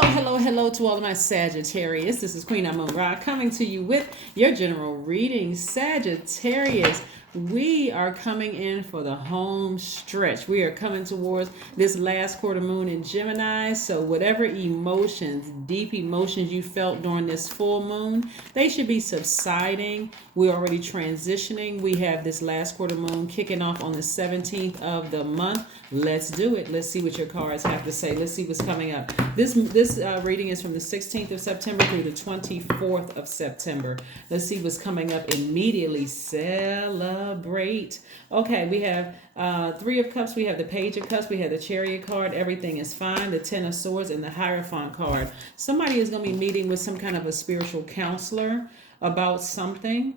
Hello to all of my Sagittarius. This is Queen Amun Ra coming to you with your general reading. Sagittarius, we are coming in for the home stretch. We are coming towards this last quarter moon in Gemini. So, whatever emotions, deep emotions you felt during this full moon, they should be subsiding. We're already transitioning. We have this last quarter moon kicking off on the 17th of the month. Let's do it. Let's see what your cards have to say. Let's see what's coming up. This reading is from the 16th of September through the 24th of September. Let's see what's coming up immediately. Celebrate. Okay, we have Three of Cups. We have the Page of Cups. We have the Chariot card. Everything is fine. The Ten of Swords and the Hierophant card. Somebody is going to be meeting with some kind of a spiritual counselor about something.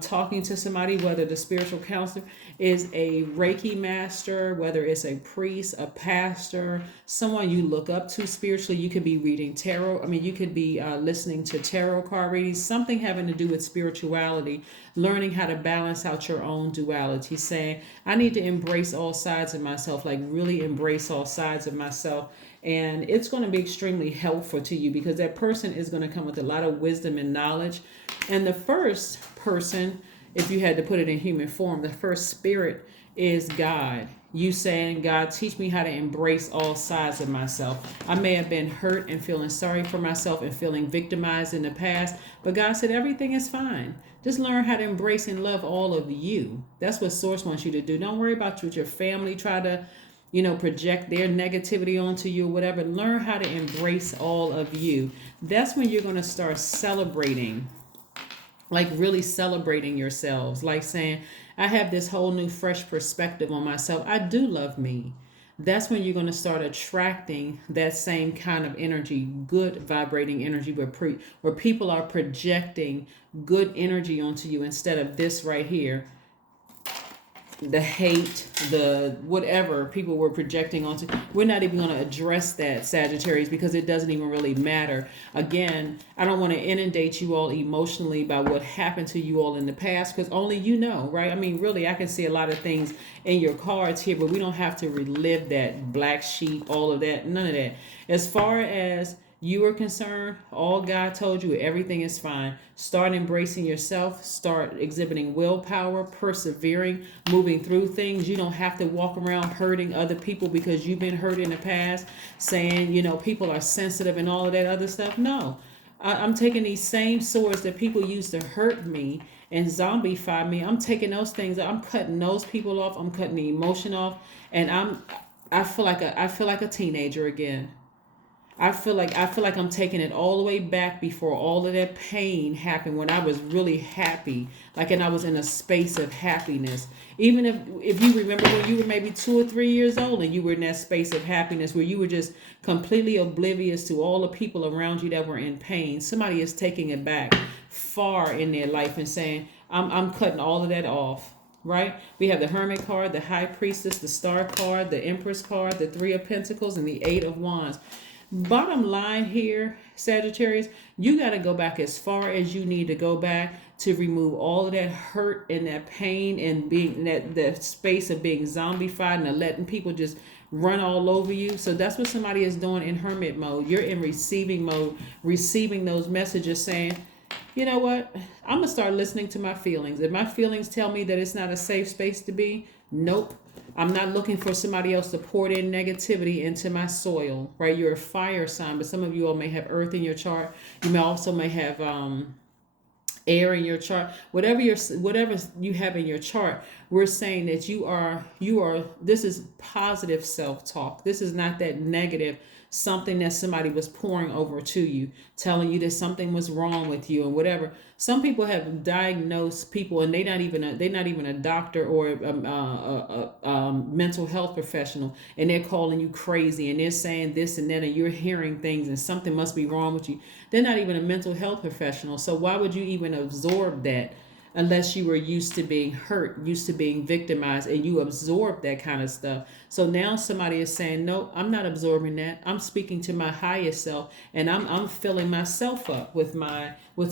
Talking to somebody, whether the spiritual counselor is a Reiki master, whether it's a priest, a pastor, someone you look up to spiritually. You could be reading tarot. You could be listening to tarot card readings, something having to do with spirituality, learning how to balance out your own duality, saying, I need to embrace all sides of myself, like really embrace all sides of myself. And it's going to be extremely helpful to you because that person is going to come with a lot of wisdom and knowledge. And the first person, if you had to put it in human form, the first spirit is God. You saying, God, teach me how to embrace all sides of myself. I may have been hurt and feeling sorry for myself and feeling victimized in the past, but God said everything is fine. Just learn how to embrace and love all of you. That's what Source wants you to do. Don't worry about what your family try to project their negativity onto you or whatever. Learn how to embrace all of you. That's when you're going to start celebrating, like really celebrating yourselves, like saying, I have this whole new fresh perspective on myself. I do love me. That's when you're going to start attracting that same kind of energy, good vibrating energy, where people are projecting good energy onto you instead of this right here, the hate, the whatever people were projecting onto. We're not even going to address that, Sagittarius, because it doesn't even really matter. Again, I don't want to inundate you all emotionally by what happened to you all in the past, because only you know, right? Really, I can see a lot of things in your cards here, but we don't have to relive that black sheep, all of that, none of that. As far as you are concerned, all God told you, everything is fine. Start embracing yourself. Start exhibiting willpower, persevering, moving through things. You don't have to walk around hurting other people because you've been hurt in the past, saying, people are sensitive and all of that other stuff. No. I'm taking these same swords that people used to hurt me and zombify me. I'm taking those things. I'm cutting those people off. I'm cutting the emotion off. And I feel like a teenager again. I feel like I'm taking it all the way back before all of that pain happened, when I was really happy, and I was in a space of happiness. Even if you remember when you were maybe 2 or 3 years old and you were in that space of happiness where you were just completely oblivious to all the people around you that were in pain. Somebody is taking it back far in their life and saying, I'm cutting all of that off. Right? We have the Hermit card, the High Priestess, the Star card, the Empress card, the Three of Pentacles, and the Eight of Wands. Bottom line here, Sagittarius, you got to go back as far as you need to go back to remove all of that hurt and that pain and being that space of being zombified and letting people just run all over you. So that's what somebody is doing in hermit mode. You're in receiving mode, receiving those messages saying, you know what? I'm going to start listening to my feelings. If my feelings tell me that it's not a safe space to be, nope. I'm not looking for somebody else to pour their negativity into my soil, right? You're a fire sign, but some of you all may have earth in your chart. You may have air in your chart. Whatever you have in your chart, we're saying that you are. This is positive self-talk. This is not that negative something that somebody was pouring over to you, telling you that something was wrong with you and whatever. Some people have diagnosed people, and they're not even a doctor or a mental health professional, and they're calling you crazy, and they're saying this and that, and you're hearing things, and something must be wrong with you. They're not even a mental health professional, so why would you even absorb that? unless you were used to being hurt, used to being victimized, and you absorb that kind of stuff. So now somebody is saying, no, I'm not absorbing that. I'm speaking to my highest self, and I'm filling myself up with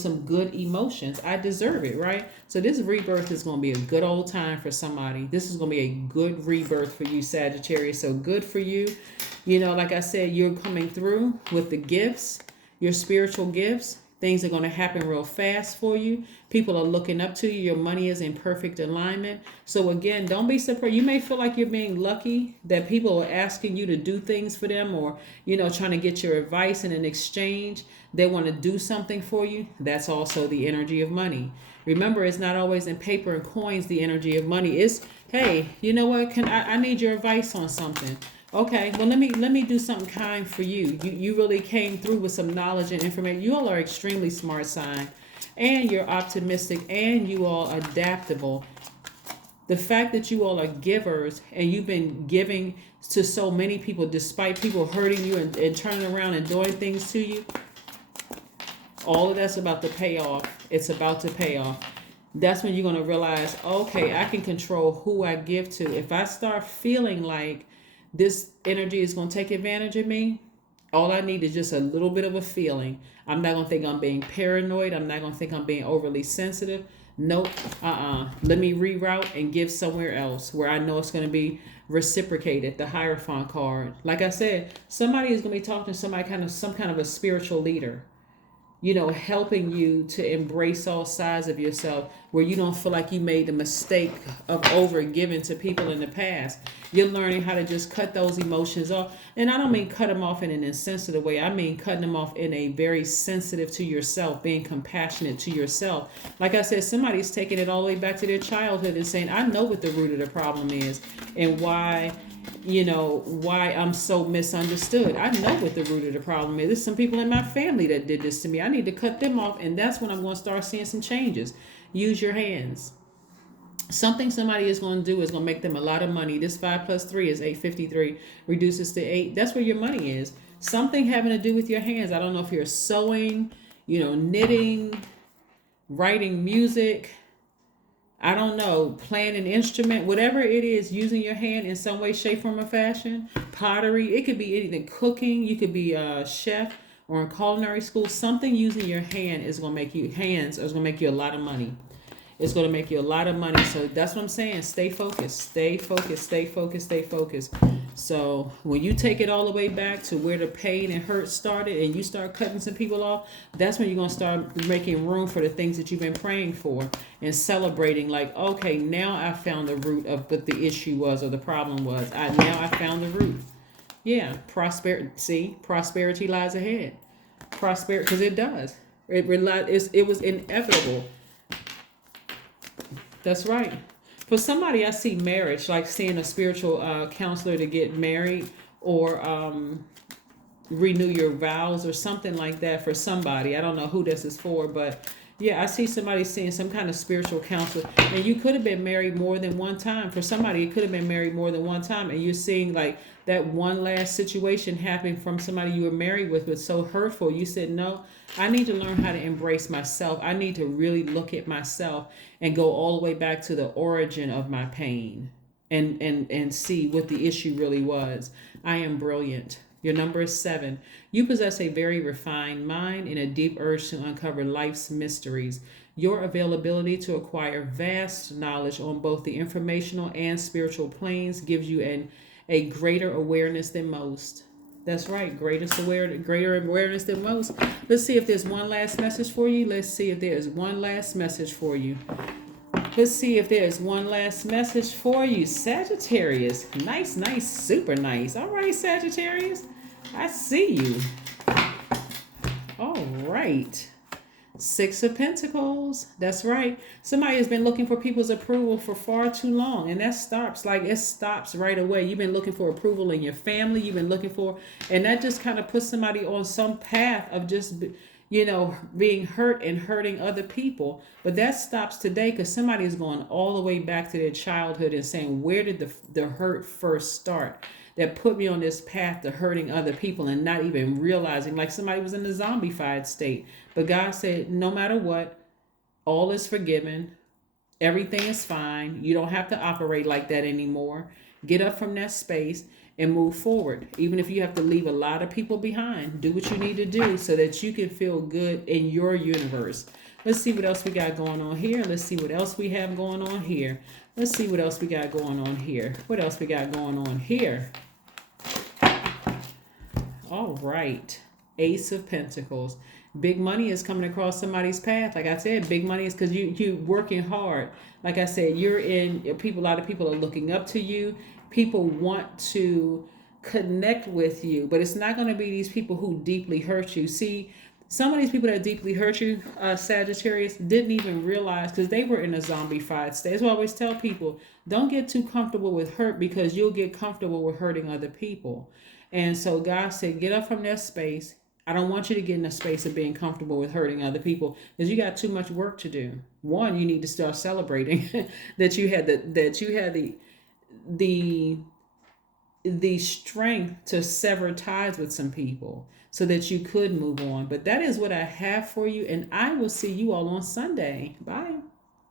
some good emotions. I deserve it, right? So this rebirth is going to be a good old time for somebody. This is going to be a good rebirth for you, Sagittarius. So good for you. You know, like I said, you're coming through with the gifts, your spiritual gifts. Things are going to happen real fast for you. People are looking up to you. Your money is in perfect alignment. So again, don't be surprised. You may feel like you're being lucky that people are asking you to do things for them, or, you know, trying to get your advice, and in exchange, they want to do something for you. That's also the energy of money. Remember, it's not always in paper and coins, the energy of money. It's, hey, you know what? I need your advice on something. Okay, well, let me do something kind for you. You really came through with some knowledge and information. You all are extremely smart sign, and you're optimistic, and you all are adaptable. The fact that you all are givers, and you've been giving to so many people despite people hurting you and turning around and doing things to you, all of that's about to pay off. It's about to pay off. That's when you're going to realize, okay, I can control who I give to. If I start feeling like this energy is going to take advantage of me, all I need is just a little bit of a feeling. I'm not going to think I'm being paranoid. I'm not going to think I'm being overly sensitive. Nope. Let me reroute and give somewhere else where I know it's going to be reciprocated. The Hierophant card. Like I said, somebody is going to be talking to somebody some kind of a spiritual leader, you know, helping you to embrace all sides of yourself, where you don't feel like you made the mistake of over giving to people in the past. You're learning how to just cut those emotions off. And I don't mean cut them off in an insensitive way. I mean cutting them off in a very sensitive to yourself, being compassionate to yourself. Like I said, somebody's taking it all the way back to their childhood and saying, I know what the root of the problem is, and why I'm so misunderstood. I know what the root of the problem is. There's some people in my family that did this to me. I need to cut them off, and that's when I'm going to start seeing some changes. Use your hands. Something somebody is going to do is going to make them a lot of money. This 5 plus 3 is 853. Reduces to 8. That's where your money is. Something having to do with your hands. I don't know if you're sewing, knitting, writing music, I don't know, playing an instrument, whatever it is, using your hand in some way, shape, form, or fashion. Pottery, it could be anything. Cooking, you could be a chef or in culinary school. Something using your hand is going to make you a lot of money. It's going to make you a lot of money. So that's what I'm saying. Stay focused, stay focused, stay focused, stay focused. So when you take it all the way back to where the pain and hurt started, and you start cutting some people off, that's when you're going to start making room for the things that you've been praying for and celebrating, like, okay, now I found the root of what the issue was or the problem was. Now I found the root. Yeah, prosperity lies ahead. Prosperity, because it does. It was inevitable. That's right. For somebody, I see marriage, like seeing a spiritual counselor to get married, or renew your vows or something like that for somebody. I don't know who this is for, but yeah, I see somebody seeing some kind of spiritual counselor. And you could have been married more than one time. For somebody, it could have been married more than one time. And you're seeing like that one last situation happening from somebody you were married with was so hurtful. You said, no, I need to learn how to embrace myself. I need to really look at myself and go all the way back to the origin of my pain and see what the issue really was. I am brilliant. Your number is 7. You possess a very refined mind and a deep urge to uncover life's mysteries. Your availability to acquire vast knowledge on both the informational and spiritual planes gives you a greater awareness than most. That's right, greater awareness than most. Let's see if there's one last message for you. Let's see if there's one last message for you. Sagittarius. Nice, super nice. All right, Sagittarius. I see you. All right. 6 of Pentacles. That's right. Somebody has been looking for people's approval for far too long, and that stops. Like, it stops right away. You've been looking for approval in your family. You've been looking for, and that just kind of puts somebody on some path of just, being hurt and hurting other people. But that stops today, because somebody is going all the way back to their childhood and saying, where did the hurt first start that put me on this path to hurting other people, and not even realizing, like somebody was in a zombified state. But God said, no matter what, all is forgiven, Everything is fine. You don't have to operate like that anymore. Get up from that space and move forward. Even if you have to leave a lot of people behind, do what you need to do so that you can feel good in your universe. Let's see what else we got going on here. Let's see what else we have going on here. Let's see what else we got going on here. What else we got going on here? All right. Ace of Pentacles. Big money is coming across somebody's path. Like I said, big money is because you working hard. Like I said, you're in people. A lot of people are looking up to you. People want to connect with you, but it's not going to be these people who deeply hurt you. See, some of these people that deeply hurt you, Sagittarius, didn't even realize because they were in a zombified state. That's why I always tell people, don't get too comfortable with hurt because you'll get comfortable with hurting other people. And so God said, get up from that space. I don't want you to get in a space of being comfortable with hurting other people because you got too much work to do. One, you need to start celebrating that you had the strength to sever ties with some people so that you could move on. But that is what I have for you, and I will see you all on Sunday. Bye.